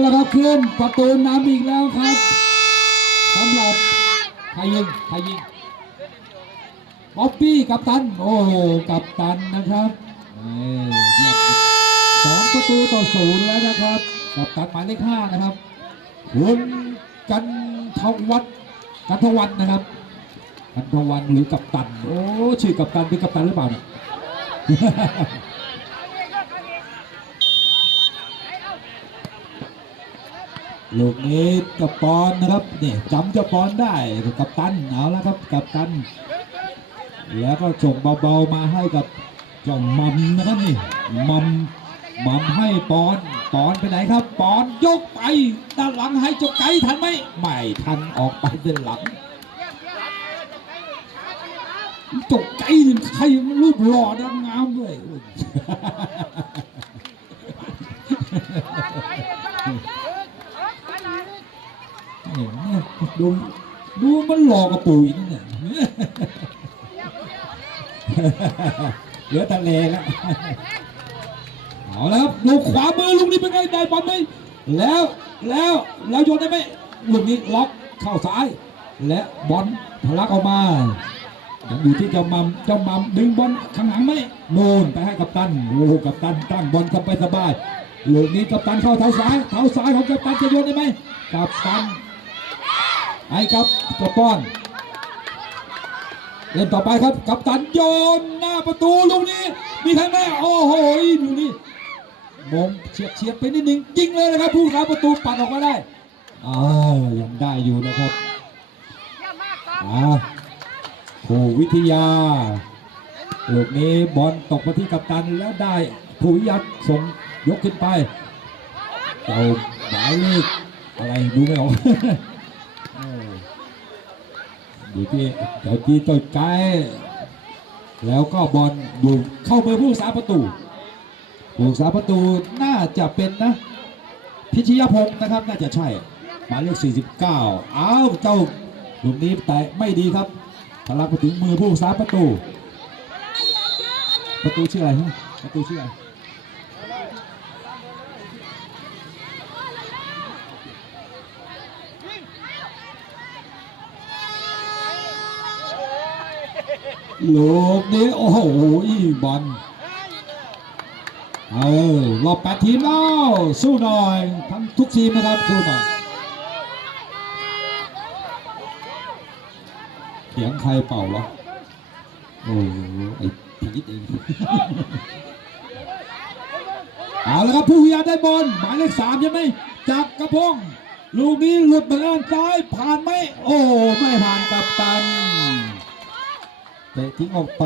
แล้วครับขึ้นประตูน้ำอีกแล้วครับสำหรับใครยิงใครยิงป๊อปปี้กับตัน โอ้โหกับตันนะครับสองประตูต่อศูนย์แล้วนะครับ กับตันหมายเลขห้านะครับคุณกันทวัฒน์กันทวัฒน์นะครับกันทวันหรือกัปตัน โอ้ชื่อกัปตันเป็นกัปตันหรือเปล่าเนี่ย ลูกนี้กับปอนนะครับนี่จำเจ้าปอนได้กับตันเอาแล้วครับกับตัน แล้วก็ส่งเบาๆมาให้กับเจ้ามัมนะครับนี่มัมมัมให้ปอนปอนไปไหนครับ ปอนยกไปด้านหลังให้จ้าไก่ทันไหมไม่ทันออกไปด้านหลังจกใจนี่ใครมันรูปหล่อดังงามเนี่ย ดูดูมันหลอกว่าปุ๋ยนั่นเนี่ยเหลือทะเลแล้วเอาแล้วครับลูกขวามือลูกนี้เป็นไงได้บอลไหมแล้วแล้วแล้วโยนได้ไหมลูกนี้ล็อกเข้าซ้าย และบอลทะลักออกมายังอยู่ที่เจ้ามัมเจ้ามัมดึงบอลข้างหลังไหมโน่นไปให้กัปตันโอ้กัปตันตั้งบอลสบายสบายลูกนี้กัปตันเข้าเท้าซ้ายเท้าซ้ายของกัปตันจะโยนได้ไหมกัปตัน ให้กับกระป้อน เล่นต่อไปครับ กัปตันโยนหน้าประตูลูกนี้ มีทางแม่โอ้โหดูนี่มงเฉียดเฉียดๆไปนิดนึงจริงเลยนะครับ ผู้รักประตูปัดออกมาได้อ่ายังได้อยู่นะครับอ่าผู้วิทยาลูกนี้บอลตกมาที่กัปตันแล้วได้ผู้วิทยาส่งยกขึ้นไปเจ้าหมายเลขอะไรดูไม่ออก อยู่ที่เจ้าจีต้นไกแล้วก็บอลอยู่เข้ามือผู้รักษาประตูผู้รักษาประตูน่าจะเป็นนะ พิชยพงศ์นะครับน่าจะใช่ หมายเลข 49 อ้าวเจ้าลูกนี้แต่ไม่ดีครับทะลักไปถึงมือผู้สาประตู ประตูชื่ออะไรฮะประตูชื่ออะไร ลูกนี้โอ้โหบอลเออรอบแปดทีมแล้วสู้หน่อยทั้งทุกทีมนะครับสู้หน่อยเสียงใครเป่าวะโอ้ไอ้พีทเองเอาละครับผู้พิยาได้บอลหมายเลขสามใช่ไหมจากกระพงลูกนี้หลุดมาด้านซ้ายผ่านไหมโอ้ไม่ผ่านกับตัน ตะทิ้งออกไป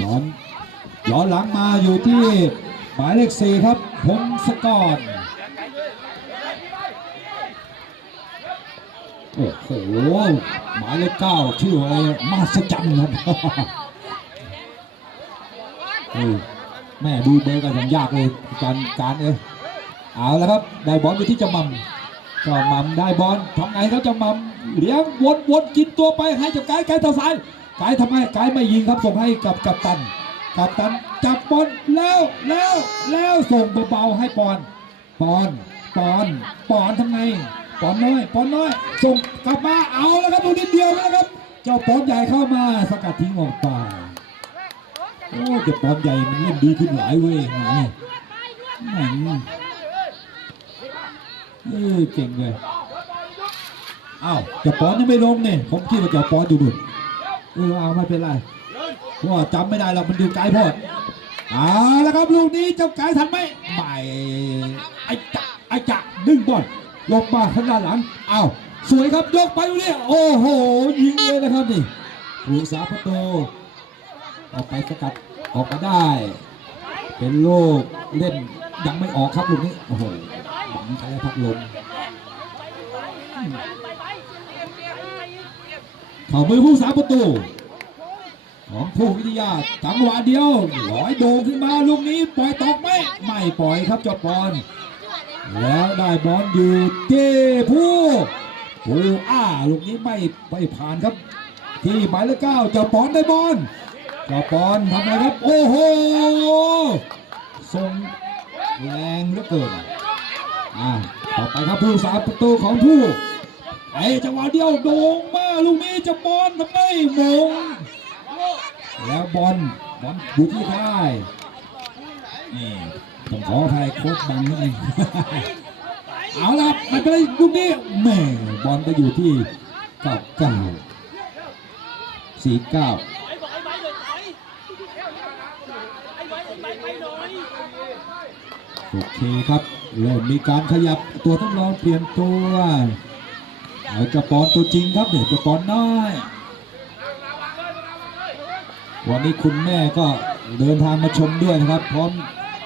บอลย้อนหลังมาอยู่ที่หมายเลขสี่ครับพงศกรโอ้โหหมายเลขเก้าชื่ออะไรมาสจันครับแม่ดูเบอร์กันย่างยากเลยการการเออเอาแล้วครับ ได้บอลอยู่ที่จามั มเจามัมได้บอลทำไงครับเจามัมเลี้ยงวนวนกินตัวไปให้จ้าไก่ไก่เท้าซ้ายทำไมไก่ไม่ยิงครับส่งให้กับกัปตันกัปตันจับบอลแล้วแล้วแล้วส่งเบาๆให้ปอนปอนปอนปอนทำไงปอนน้อยปอนน้อยส่งกลับมาเอาแล้วครับดูนิดเดียวแล้วครับ เจ้าปอนใหญ่เข้ามาสกัดทิ้งออกไปโอ้เจ้าปอนใหญ่มันเล่นดีขึ้นหลายเว้ยไหนแหม่ง เออเก่งเลยอ้าวจ้าปอนยังไม่ลงเนี่ยผมคิดว่าจ้าปอนอยู่ดุเออเอาไม่เป็นไรเพราะว่าจำไม่ได้หรอกมันอยู่ไกลพอดเอาแล้วครับลูกนี้เจ้าไก่ทันไหมไม่ไอ้จะไอ้จะดึงบอลลงมาข้างด้านหลังอ้าวสวยครับยกไปดูนี่โอ้โหยิงเลยนะครับนี่ผู้สาประตูออกไปสกัดออกมาได้ เป็นลูกเล่นยังไม่ออกครับลูกนี้โอ้โห ใช้พัดลมเข้ามือผู้สาประตู ของผู้วิทยาจังหวะเดียวลอยโด่งขึ้นมาลูกนี้ปล่อยตกไหมไม่ปล่อยครับเจอปอนแล้วได้บอลอยู่ที่ผู้ผู้อ้าลูกนี้ไม่ไม่ผ่านครับ ที่หมายเลขเก้าเจ้าปอนได้บอลเจ้าปอนทำอะไรครับ โอ้โหส่งแรงเหลือเกิน อ่าต่อไปครับผู้สาประตูของผู้ไอจังหวะเดียวโด่งมากลูกนี้จะบอลทำไมมงแล้วบอลบอลอยู่ที่ค่ายนี่ผมขออภัยโค้ชบังนิดนึงเอาละไม่เป็นไรลูกนี้แหม่บอลไปอยู่ที่เก้าเก้าสี่เก้าโอเคครับ เริ่มมีการขยับตัวทดลองเปลี่ยนตัวเอากระปอนตัวจริงครับเนี่ยกระปอนน้อย วันนี้คุณแม่ก็เดินทางมาชมด้วยนะครับ พร้อม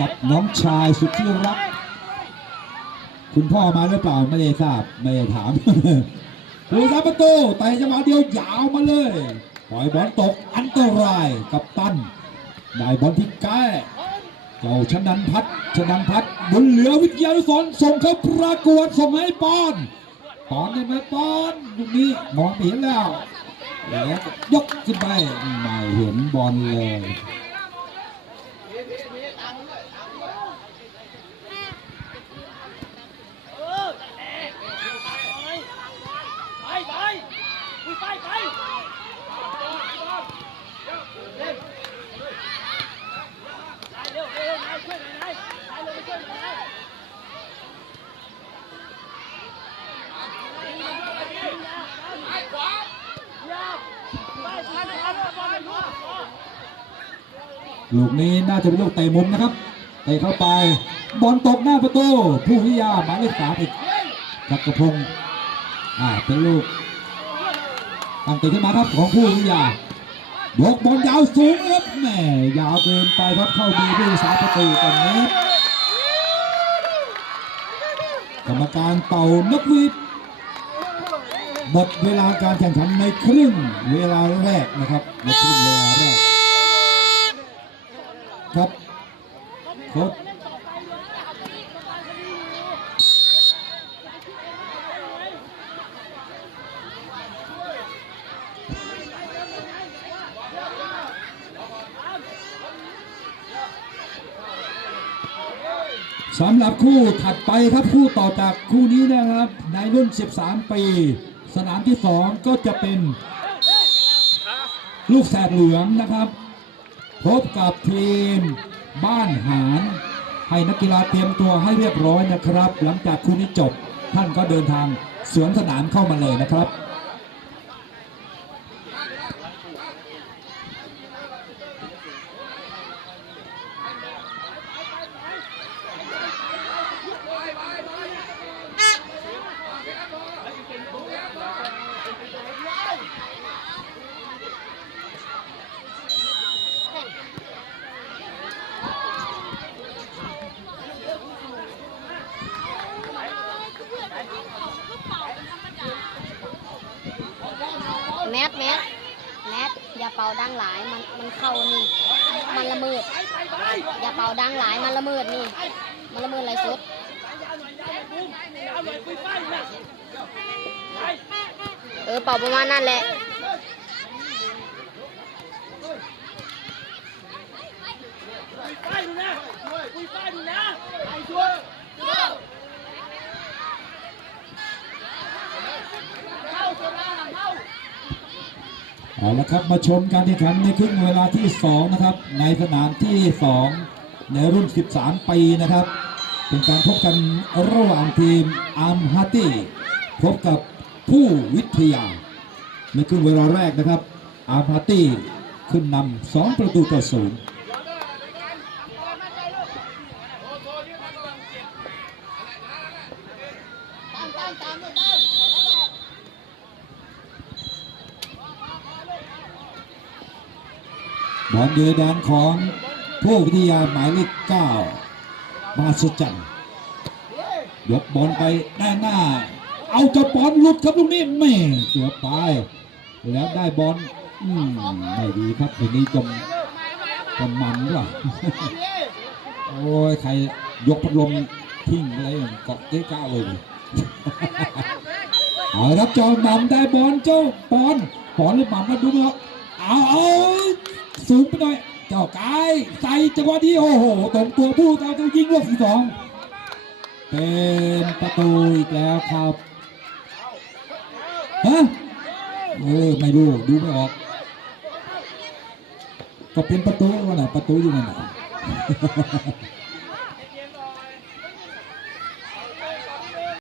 กับน้องชายสุดที่รัก คุณพ่อมาหรือเปล่าไม่ได้ทราบไม่ได้ถามผู้รับประตูแต่จังหวะเดียวยาวมาเลย ปล่อยบอลตกอันตรายกับตัน ได้บอลที่ใกล้ เจ้าชนันพัฒชนันพัฒบุญเหลือวิทยานุสรณ์ส่งเข้าประกวดส่งให้ปอนปอนได้ไหมปอนลูกนี้มองเห็นแล้วแล้วยกขึ้นไปไม่เห็นบอลเลยเออแหละไปไปไปไปนายเร็วเร็วนายช่วยหน่อยนายนายลงไปช่วยหน่อยนายไปขวาไปไปไปบอลไปขวา ลูกนี้น่าจะเป็นลูกเตะมุมนะครับเตะเข้าไป บอลตกหน้าประตู ผู้วิยาหมายเลขสามอีกจักรพงศ์อ่าเป็นลูกตั้งเตะขึ้นมาครับของผู้วิยายกบอลยาวสูงครับแหม่ยาวเกินไปครับเข้าดีด้วยสาประตูตอนนี้กรรมการเป่านกหวีดหมดเวลาการแข่งขันในครึ่งเวลาแรกนะครับในครึ่งเวลาแรก ครับค้ชสำหรับคู่ถัดไปครับคู่ต่อจากคู่นี้นะครับในรุ่น 13 ปี สนามที่ 2 ก็จะเป็น ลูกแสดเหลืองนะครับ พบกับทีมบ้านหารให้นักกีฬาเตรียมตัวให้เรียบร้อยนะครับ หลังจากคู่นี้จบท่านก็เดินทางสวนสนามเข้ามาเลยนะครับ แม ทแมทแมทอย่าเป่าดังหลายมันมันเข้านี่ มันละเมิด อย่าเป่าดังหลายมันละเมิดนี่ มันละเมิดอะไรสุดเออยคุยไปนะไปเออเป่าประมาณนั้นแหละคุยไปดูนะคุยไปดูนะไอ้ช่วยเข้าโซดาเข้า เอาละครับมาชมการแข่งขันในครึ่งเวลาที่ 2 นะครับ ในสนามที่ 2 ในรุ่น 13 ปีนะครับ เป็นการพบกันระหว่างทีมอัมฮัตตี้พบกับผู้วิทยา ในครึ่งเวลาแรกนะครับอัมฮัตตี้ขึ้นนำ2ประตูต่อศูนย์ บอลเดือแดนของผู้วิทยาหมายเลข9มาสจันยกบอลไปด้านหน้า เอาเจะบอลหลุดครับลูกนี้แม่เกือไปแล้วได้บอลอืมไม่ดีครับทีนี้จมจมมันว่ะโอ้ยใครยกพัดลมทิ้งอะไรอย่างเกาะเก๊กะเลยเอาครับเจ้าหม่ำได้บอลเจ้าปอนปอนหรือหม่ำมาดูนะครับเอาเอา สูงไปหน่อย เจ้ากายใส่จังหวะนี้โอ้โหตรงตัวผู้ตาจะยิงลูกที่สองเป็นประตูอีกแล้วครับฮะเออไม่รู้ดูไม่ออก ก็เป็นประตูว่าไหนประตูอยู่นั่นน่ะ